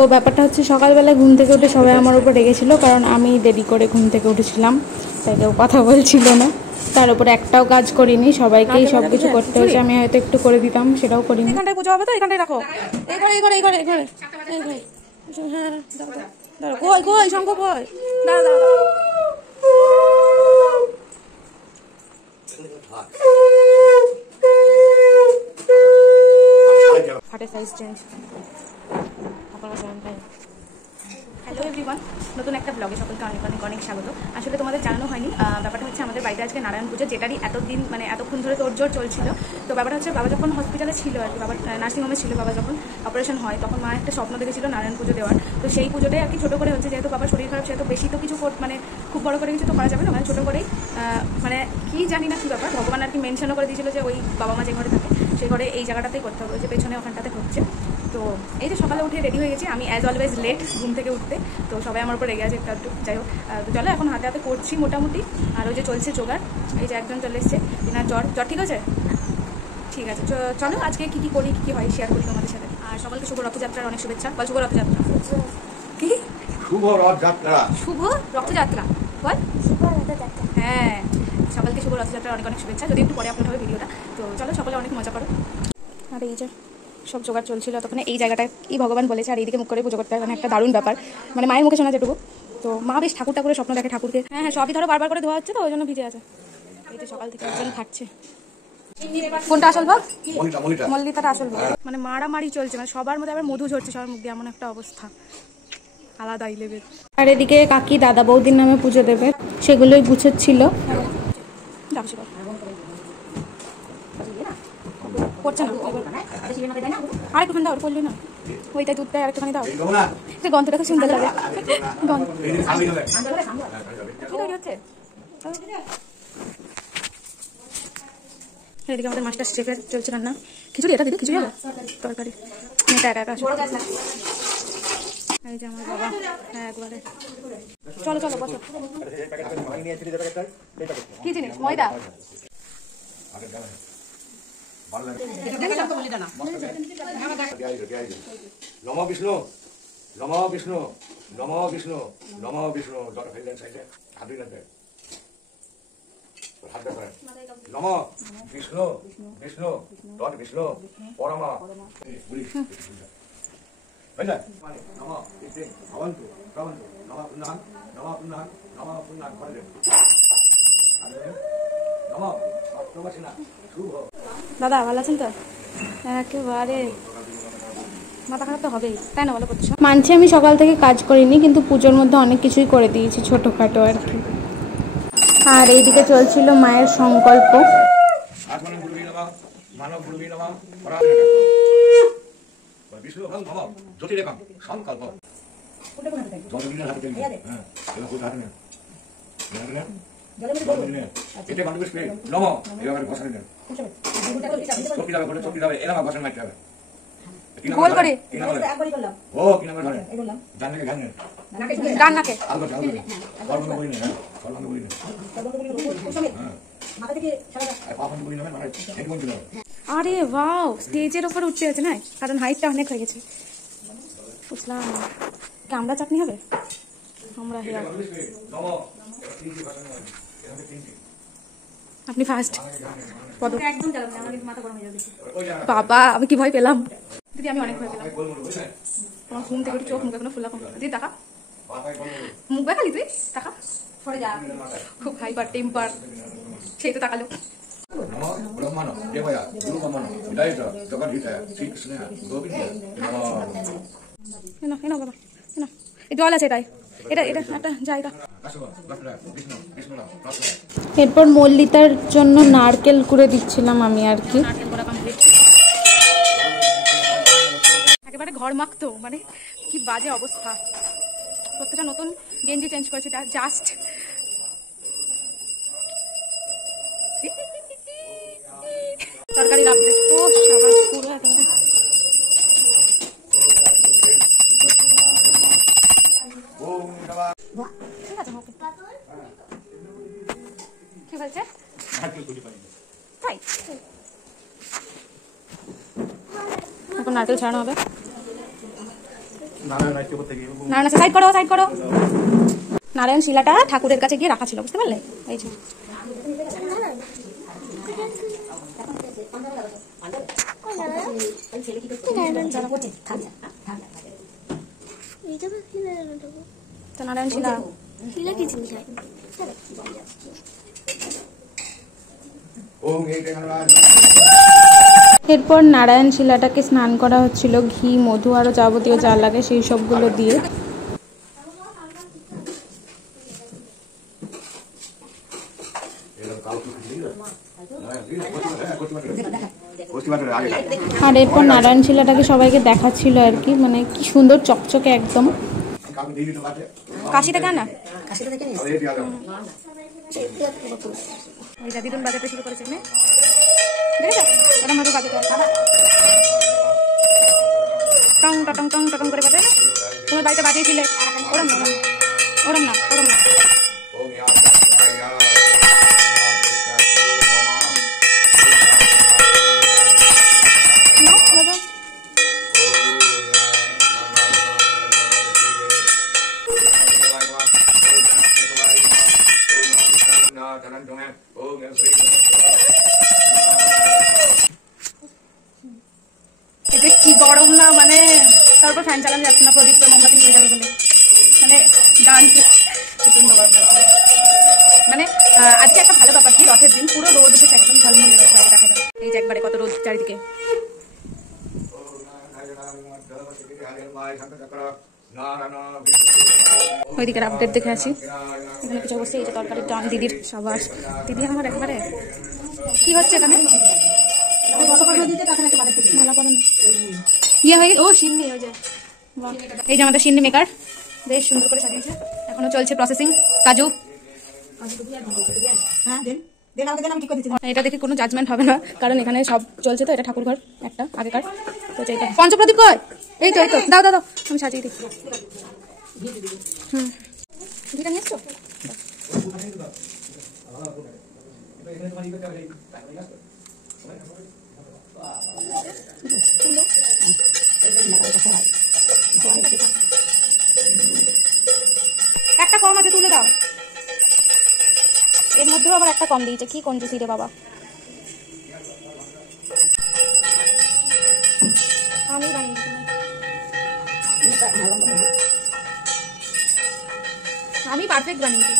তো ব্যাপারটা হচ্ছে সকালবেলা ঘুম থেকে উঠে সবাই আমার উপর রেগেছিল, কারণ আমি দেরি করে ঘুম থেকে উঠেছিলাম, তাই কেউ কথা বলছিল না। তার উপর একটাও কাজ করিনি, সবাইকেই সব কিছু করতে হয়েছে। আমি হয়তো একটু করে দিতাম, সেটাও করিনি। এখানটায় পুজো হবে তো, এখানটায় রাখো। এই ঘরে এই ঘরে এই ঘরে এই ঘরে এই ঘরে। হ্যাঁ দাঁড়াও, কই কই শঙ্খ কই? দাঁড়াও দাঁড়াও হাটের সাইজ চেঞ্জ। হ্যালো এভরিওয়ান, নতুন একটা ব্লগে সকলকে অনেক অনেক অনেক স্বাগত। আসলে তোমাদের জানানো হয়নি, ব্যাপারটা হচ্ছে আমাদের বাড়িতে আজকে নারায়ণ পুজো, যেটারই এতদিন মানে এতক্ষণ ধরে তোড়জোড় চলছিল। তো ব্যাপারটা হচ্ছে বাবা যখন হসপিটালে ছিল আর কি, বাবা নার্সিংহোমে ছিল, বাবা যখন অপারেশন হয় তখন মা একটা স্বপ্ন দেখেছিল নারায়ণ পুজো দেওয়ার। তো সেই পুজোটাই আর কি ছোটো করে হচ্ছে, যেহেতু বাবার শরীর খারাপ, সেহেতু বেশি তো কিছু মানে খুব বড় করে কিছু তো করা যাবে না, মানে ছোটো করেই মানে কি জানি না কী ব্যাপার, ভগবান আর কি মেনশনও করে দিয়েছিল যে ওই বাবা মা যে ঘরে থাকে সেই ঘরে এই জায়গাটাতেই করতে হবে, যে পেছনে ওখানটাতে হচ্ছে। তো এই যে সকালে উঠে রেডি হয়ে গেছি আমি, অ্যাজ অলওয়েজ লেট ঘুম থেকে উঠতে। তো সবাই আমার উপর রেগে আছে একটু, যাই হোক। তো চলো এখন হাতে হাতে করছি মোটামুটি। আর ওই যে চলছে জোগাড়, এই যে একজন চলে এসছে, এনার জ্বর ঠিক আছে, ঠিক আছে। চলো আজকে কী কী করি, কী কী হয় শেয়ার করি তোমাদের সাথে। আর সকলকে শুভ রথযাত্রার অনেক শুভেচ্ছা। বল শুভ রথযাত্রা। কি শুভ রথযাত্রা? শুভ রথযাত্রা বল, হ্যাঁ সকলকে শুভ রথযাত্রার অনেক অনেক শুভেচ্ছা। যদি একটু পরে আপলোড হবে ভিডিওটা। তো চলো সকলে অনেক মজা করো। আর এই যে সব জোগাড় চলছিল তখন এই জায়গাটায় কি ভগবান বলেছে, আর এইদিকে মুখ করে পুজো করতে হয়, মানে একটা দারুণ ব্যাপার, মানে মায়ের মুখে শোনা যেটুকু। তো মা বেশ ঠাকুরটা করে স্বপ্ন দেখে ঠাকুরকে। হ্যাঁ হ্যাঁ সবই ধরো বারবার করে ধোয়া হচ্ছে, তো ওই জন্য ভিজে আছে। এই যে সকাল থেকে একজন খাচ্ছে। কোনটা আসল ভাগ? মল্লিতাটা আসল ভাগ। মানে মারামারি চলছে, মানে সবার মধ্যে আবার মধু ঝরছে সবার মুখ দিয়ে, এমন একটা অবস্থা আলাদাই লেভেল। আর এদিকে কাকি দাদা বৌদির নামে পুজো দেবে, সেগুলোই গুছোচ্ছিল। করছে না আর একটুখানি দাও, করলি না ওইটাই দুধটা আর একটুখানি দাও। গন্ধটা খুব সুন্দর লাগে, গন্ধ হচ্ছে। এদিকে আমাদের মাস্টার শেফের চলছে রান্না। খিচুড়ি, এটা দিদি খিচুড়ি হবে তরকারি, এটা একা একা। এই যে আমার বাবা, হ্যাঁ একবারে। চলো চলো বসো। কি জিনিস? ময়দা। নম বিষ্ণু নম বিষ্ণু নম বিষ্ণু নম বিষ্ণু। নম বিষ্ণু বিষ্ণু ডট বিষ্ণু পরমা। দাদা ভালো আছেন তো? একেবারে মাথা খারাপ তো হবেই, তাই না বলো? করছো মানছি আমি সকাল থেকে কাজ করিনি, কিন্তু পুজোর মধ্যে অনেক কিছুই করে দিয়েছি ছোটোখাটো আর কি। আর এইদিকে চলছিল মায়ের সংকল্প। গোল করে আরে ওয়াও, স্টেজের ওপর উঠতে আছে না, কারণ হাইটটা অনেক হয়ে গেছে। বুঝলাম, কামড়া চাটনি হবে। আমরা আপনি ফার্স্ট। বাবা আমি কি ভয় পেলাম দিদি, আমি অনেক ভয় পেলাম। তোমার ঘুম থেকে চোখ মুখ এখনো ফুলা দিদি, টাকা মুখ দেখালি তুই, টাকা খুব হাইপার টেম্পার, সেই তো তাকালো। জল আছে তাই, এটা এটা একটা জায়গা। এরপর মল্লিতার জন্য নারকেল কুড়ে দিচ্ছিলাম আমি আর কি। একেবারে ঘর মাখতো, মানে কি বাজে অবস্থা। প্রত্যেকটা নতুন গেঞ্জি চেঞ্জ করেছি জাস্ট। তরকারি রাখবে তো সবার পুরো একেবারে। কি বলছে? তাই এখন নারকেল ছাড়ানো হবে। নারায়ণ সাইড করো, সাইড করো। নারায়ণ শিলাটা ঠাকুরের কাছে গিয়ে রাখা ছিল, বুঝতে পারলে? এই যে তো নারায়ণ শিলা। এরপর নারায়ণ শিলাটাকে স্নান করা হচ্ছিল ঘি, মধু আরও যাবতীয় যা লাগে সেই সবগুলো দিয়ে। আর এরপর নারায়ণ শিলাটাকে সবাইকে দেখাচ্ছিল আর কি, মানে কি সুন্দর চকচকে একদম। কাশিটা কেন না? ওই যা দিদুন বাজাতে শুরু করেছে, দেখেছো? ওরম ভাবে বাজাতে টং টং টং টং করে বাজায় না? তোমার বাড়িতে বাজিয়েছিলে ওরম না, ওরম না, ওরম না। কি গরম না, মানে তারপর ফ্যান চালানো যাচ্ছে না, প্রদীপ মোমবাতি নিয়ে যাবে বলে, মানে ডান্স প্রচন্ড গরম লাগছে। মানে আজকে একটা ভালো ব্যাপার কি, রথের দিন পুরো রোদ উঠেছে, একদম ঝলমলে রোদ বাইরে দেখা যায়। এই যে একবারে কত রোদ চারিদিকে। ওইদিকে আপডেট দেখে আছি, এখানে কিছু অবশ্যই। এই যে তরকারির টান দিদির, সাবাস দিদি আমার একেবারে। কি হচ্ছে এখানে? ইয়ে হয়ে ও সিন্নি, ওই যে এই যে আমাদের সিন্নি মেকার বেশ সুন্দর করে সাজিয়েছে, এখনো চলছে প্রসেসিং। কাজু, এটা দেখে কোনো জাজমেন্ট হবে না, কারণ এখানে সব চলছে। তো এটা ঠাকুর ঘর একটা আগেকার, তো এটা পঞ্চপ্রদীপ কয়, এই তো এই তো, দাও দাও দাও, আমি সাজিয়ে দিই। ঘিটা নিয়ে এসছো? একটা কম আছে, তুলে দাও। এর মধ্যেও আবার একটা কম দিয়েছে, কি কঞ্জুসি রে বাবা। আমি বানিয়েছিলাম, আমি পারফেক্ট বানিয়েছি।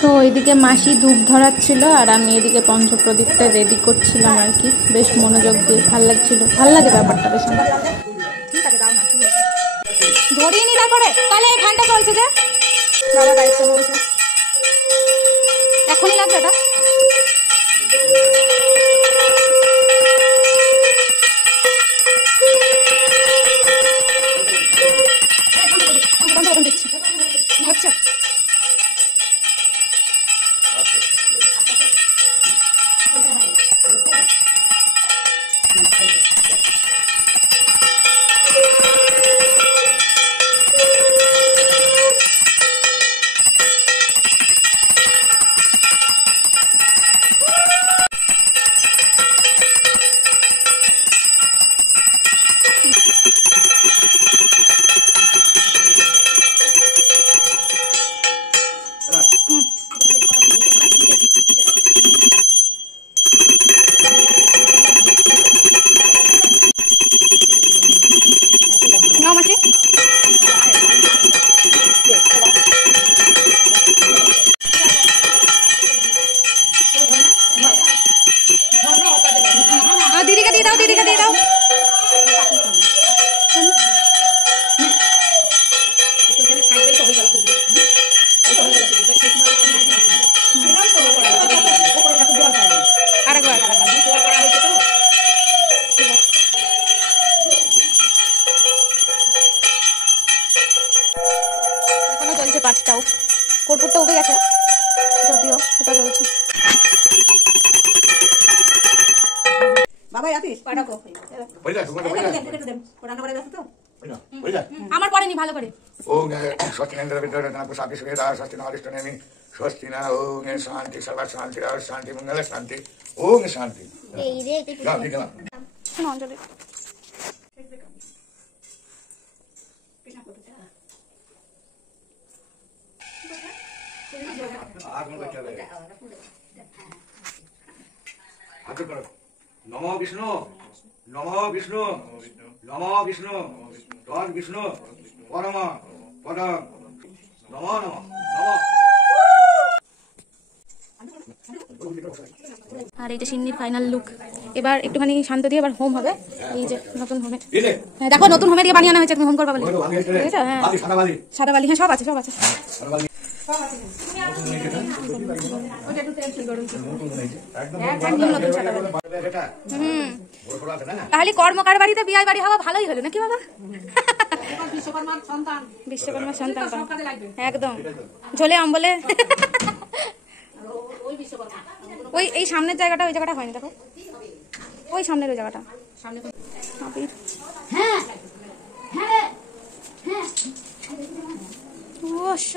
তো ওইদিকে মাসি ধূপ ধরাচ্ছিল আর আমি এদিকে পঞ্চপ্রদীপটা রেডি করছিলাম আর কি, বেশ মনোযোগ দিয়ে। ভাল লাগছিল, ভাল লাগে ব্যাপারটা বেশ। ঠিক আছে, দাও না, ধরিয়ে নি তারপরে। তাহলে এই ফ্যানটা চলছে যে বাবা দায়িত্ব নিয়েছে, এখনই লাগবে এটা। আচ্ছা নাও মাসি। দিদিকে দিয়ে দাও, দিদিকে দিয়ে দাও। আরেকবার এখনো চলছে, পাঁচটাও কর্পূরটা উঠে গেছে, যদিও এটা চলছে। আমার পড়েনি ভালো করে। স্বস্তি না ওং শান্তি, সর্বা শান্তি, শান্তি মঙ্গল শান্তি, ওং শান্তি। অঞ্জলি নম বিষ্ণু নম বিষ্ণু নম বিষ্ণু তদ বিষ্ণু পরম পদম নম নম নম। আর এই যে সিন্নির ফাইনাল লুক। এবার একটুখানি শান্ত দিয়ে এবার হোম হবে। এই যে নতুন হোমে, হ্যাঁ দেখো নতুন হোমে দিয়ে বানিয়ে আনা হয়েছে, তুমি হোম করবা বলে। ঠিক আছে, হ্যাঁ সাদা বালি, হ্যাঁ সব আছে সব আছে। তাহলে কর্মকার বাড়িতে বিয়ে বাড়ি হওয়া ভালোই হলো নাকি বাবা? বিশ্বকর্মার সন্তান একদম ঝোলে অম্বলে। ওই এই সামনের জায়গাটা, ওই জায়গাটা হয়নি, দেখো ওই সামনের ওই জায়গাটা।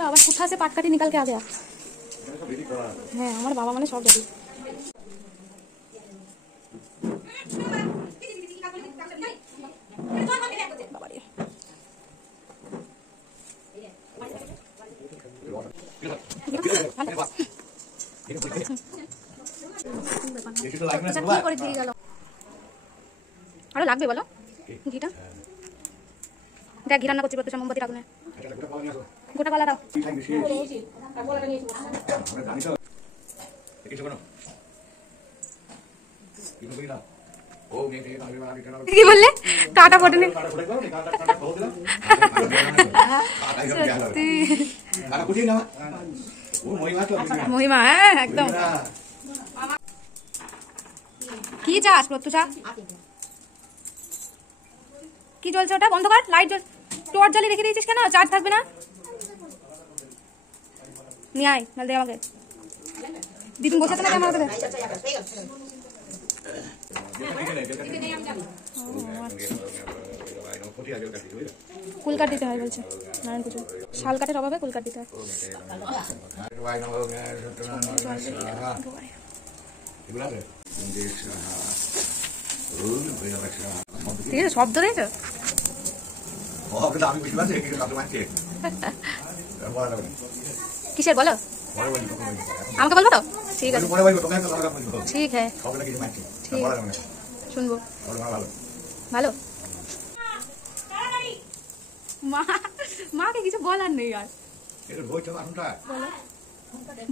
আবার কোথা से पाटकाटी निकल के आ गया। হ্যাঁ আমার বাবা মানে সব জানি। আরো লাগবে বলো ঘিটা? দেখ ঘি রান্না করছি প্রত্যেক মোমবাতি আগুনে। গোটা কলা দাও। কি বললে? কাটা ফোটে নি? মহিমা, হ্যাঁ একদম। কি চাস প্রত্যুষা? কি জ্বলছে ওটা? বন্ধ কর, লাইট জ্বল। টর্চ জ্বালিয়ে রেখে দিয়েছিস কেন? চার্জ থাকবে না। নিয়ে আয়, নাহলে দে আমাকে। দিদিন বসে আছে না আমার হাতে? কুল কাট দিতে হয় বলছে নারায়ণ পুজো। শাল কাঠের অভাবে কুল কাট দিতে হয়। ঠিক আছে, শব্দ রয়েছে। কিসের বলো? আমাকে বলবো তো? ঠিক আছে, ঠিক হ্যাঁ, শুনবো। ভালো মাকে কিছু বলার নেই আর।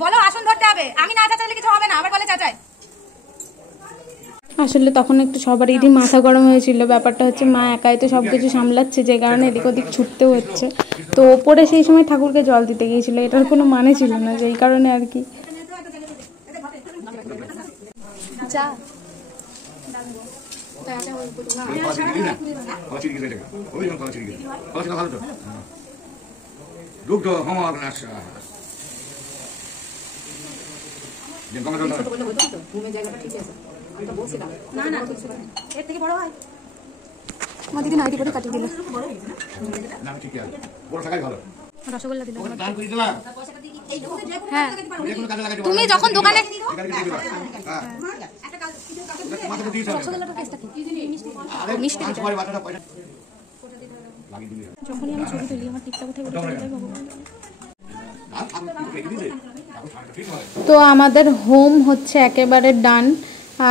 বলো আসন ধরতে হবে, আমি না চাচাইলে কিছু হবে না। আবার বলে চাচাই। আসলে তখন একটু সবারই মাথা গরম হয়েছিল। ব্যাপারটা হচ্ছে মা একাই তো সব কিছু সামলাচ্ছে, যে কারণে এদিক ওদিক ছুটতেও হচ্ছে। তো ওপরে সেই সময় ঠাকুরকে জল দিতে গিয়েছিল, এটার কোনো মানে ছিল না, যেই কারণে আর কি। দিদি নাইটি করে কাটিয়ে দিল। রসগোল্লা দিল। হ্যাঁ তুমি যখন দোকানে যখনই আমি ছবি তুলি আমার টিকটক উঠে তো আমাদের হোম হচ্ছে একেবারে ডান।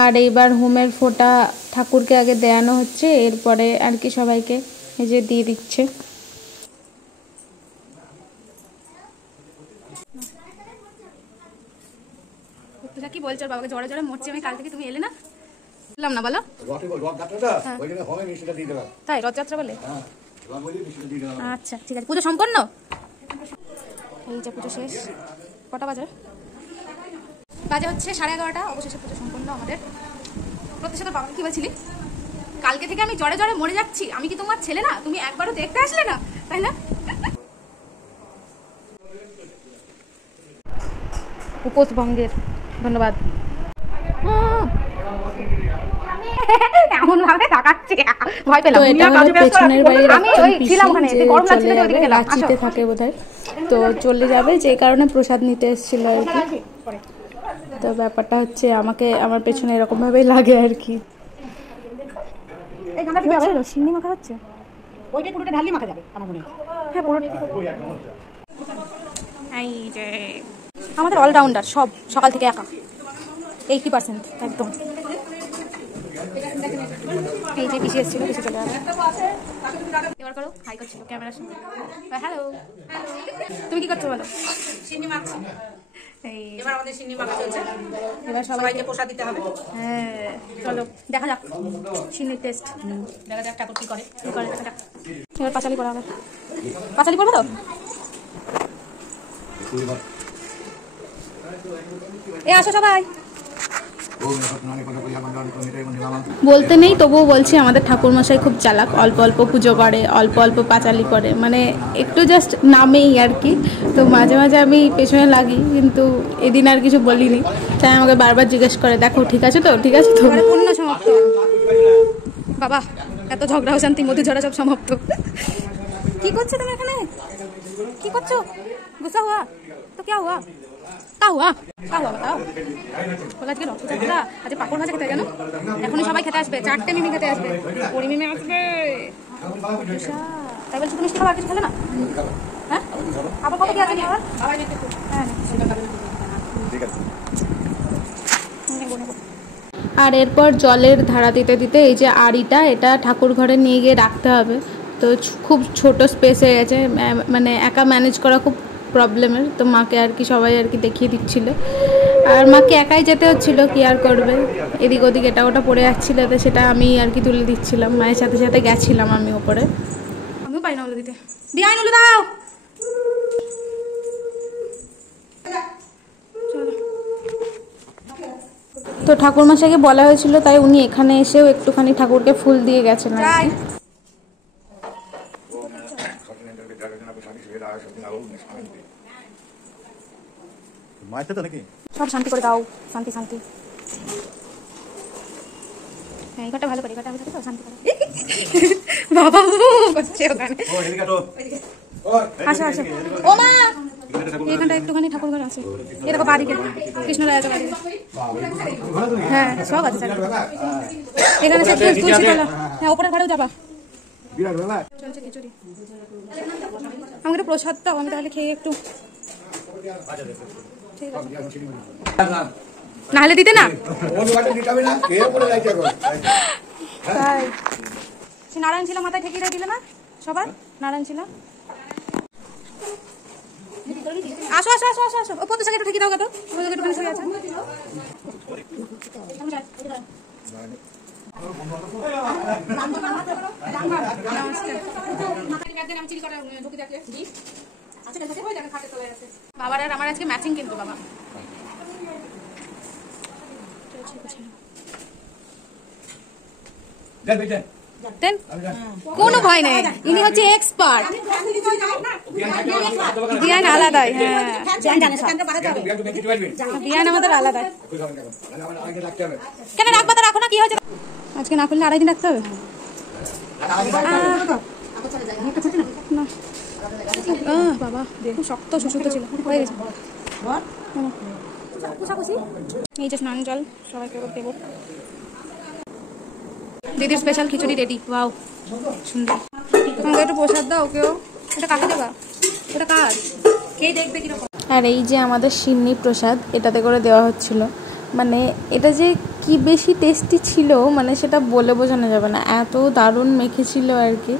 আর এইবার হোমের ফোঁটা ঠাকুরকে আগে দেয়ানো হচ্ছে, এরপরে আর কি সবাইকে এই যে দিয়ে দিচ্ছে। কি বলছো? বাবাকে জ্বরে জ্বরে মরছে আমি কাল থেকে, তুমি এলে না? বললাম না, বলো। তাই রথযাত্রা বলে? আচ্ছা ঠিক আছে, পুজো সম্পন্ন। এই যে পুজো শেষ। কটা বাজে? বাজে হচ্ছে 11:30। অবশেষে পুজো সম্পন্ন আমাদের। প্রত্যেকটা বাবা কি বলছিলি? কালকে থেকে আমি জ্বরে জ্বরে মরে যাচ্ছি। আমি কি তোমার ছেলে না? তুমি একবারও দেখতে আসলে না, তাই না? উপোস ভঙ্গের ধন্যবাদ। এমন ভাবে তাকাচ্ছে, ভয় পেলাম। পেছনের বাড়ির আমি ওই ছিলাম ওখানে, গরম লাগছিল তো ওদিকে গেলাম। রাঁচিতে থাকে বোধহয়, তো চলে যাবে, যে কারণে প্রসাদ নিতে এসেছিল আর কি। তো ব্যাপারটা হচ্ছে আমাকে আমার পেছনে এরকম ভাবেই লাগে আর কি। এই গানটা ঠিক আছে, সিন্নি মাখা হচ্ছে। ওইটাই পুরোটা ঢাললে মাখা যাবে আমার মনে হয়। হ্যাঁ পুরো এই যে আমাদের অলরাউন্ডার, সব সকাল থেকে একা 80% একদম। এই যে পিছিয়ে এসেছিল, পিছিয়ে চলে আসবে। এবার করো, হাই করছিল ক্যামেরার সামনে। হ্যালো, তুমি কি করছো বলো? চিনি মাখছি। এই এবার আমাদের চিনি মাখা চলছে, এবার সবাইকে প্রসাদ দিতে হবে। হ্যাঁ চলো দেখা যাক চিনির টেস্ট দেখা যাক ঠাকুর কি করে। কি করে দেখা যাক। এবার পাঁচালি করা হবে। পাঁচালি করবো তো? এ আসো সবাই। বলতে নেই, তবুও বলছি আমাদের ঠাকুরমশাই খুব চালাক। অল্প অল্প পুজো করে, অল্প অল্প পাঁচালি করে, মানে একটু জাস্ট নামেই আর কি। তো মাঝে মাঝে আমি পেছনে লাগি, কিন্তু এদিন আর কিছু বলিনি। তাই আমাকে বারবার জিজ্ঞেস করে, দেখো ঠিক আছে তো, ঠিক আছে তো। পূর্ণ সমাপ্ত। বাবা এত ঝগড়া অশান্তি, মধু ঝরা সব সমাপ্ত। কি করছো তুমি এখানে? কি করছো? গুসা হুয়া তো क्या हुआ? क्या हुआ? क्या हुआ बताओ। বলে আজকে রথ যাত্রা, আজকে পাপড় ভাজা খেতে জানো? এখনই সবাই খেতে আসবে, 4টে মিমি খেতে আসবে, পরি মিমি আসবে। তাই বলছি তুমি মিষ্টি খাবার কিছু খেলে না? হ্যাঁ আবার কত কি আছে নি আবার? হ্যাঁ নেবো নেবো। আর এরপর জলের ধারা দিতে দিতে এই যে আড়িটা, এটা ঠাকুর ঘরে নিয়ে গিয়ে রাখতে হবে। তো খুব ছোট স্পেস হয়ে গেছে, মানে একা ম্যানেজ করা খুব প্রবলেমের। তো মাকে আর কি সবাই আর কি দেখিয়ে দিচ্ছিল, আর মাকে একাই যেতে হচ্ছিলো, কি আর করবে। এদিক ওদিক এটা ওটা পড়ে যাচ্ছিলো, তো সেটা আমি আর কি তুলে দিচ্ছিলাম। মায়ের সাথে সাথে গেছিলাম আমি ওপরে। আমিও পাই না ওগুলো দিতে। বিয়াই নলে দাও। তো ঠাকুরমশাইকে বলা হয়েছিল, তাই উনি এখানে এসেও একটুখানি ঠাকুরকে ফুল দিয়ে গেছেন আর কি। মায়ের তো নাকি সব শান্তি করে দাও, শান্তি শান্তি। হ্যাঁ এই ঘরটা ভালো করে, এই ঘরটা তো শান্তি করে। বাবা করছে ওখানে। আসো আসো। ও মা এখানটা একটুখানি ঠাকুর ঘর আছে। এই দেখো বাড়িকে কৃষ্ণরায় আছে বাড়ি। হ্যাঁ সব আছে এখানে। সে তুলসী তলা। হ্যাঁ ওপরের ঘরেও যাবা। চলছে খিচুড়ি। আমাকে একটু প্রসাদ দাও, আমি তাহলে খেয়ে একটু। ঠিক আছে নাহলে দিতে না। তাই সে নারায়ণ ছিল মাথায় ঠেকিয়ে দিলে না সবার? নারায়ণ ছিল। আসো আসো আসো আসো আসো। ও পদ্ম শাক একটু ঠেকিয়ে দাও কত, একটুখানি সরে আছে। বাবার আর আমার আজকে ম্যাচিং কিন্তু বাবা। কোনো ভয় নেই, ইনি হচ্ছে এক্সপার্ট। জ্ঞান আলাদাই। হ্যাঁ জ্ঞান আমাদের আলাদাই। কেন রাখবা তো রাখো না, কি হয়েছে? আজকে না খুললে 2.5 দিন রাখতে হবে। বাবা খুব শক্ত সুসুক্ত ছিল, হয়ে গেছে। এই যে স্নান জল সবাইকে দেবো। দিদির স্পেশাল খিচুড়ি রেডি। ওয়াও সুন্দর। আমাকে একটু প্রসাদ দাও কেউ। এটা কাকে দেবা? এটা কাজ কে দেখবে কিরকম। আর এই যে আমাদের সিন্নি প্রসাদ, এটাতে করে দেওয়া হচ্ছিল। মানে এটা যে কি বেশি টেস্টি ছিল, মানে সেটা বলে বোঝানো যাবে না, এত দারুণ মেখেছিল আর কি।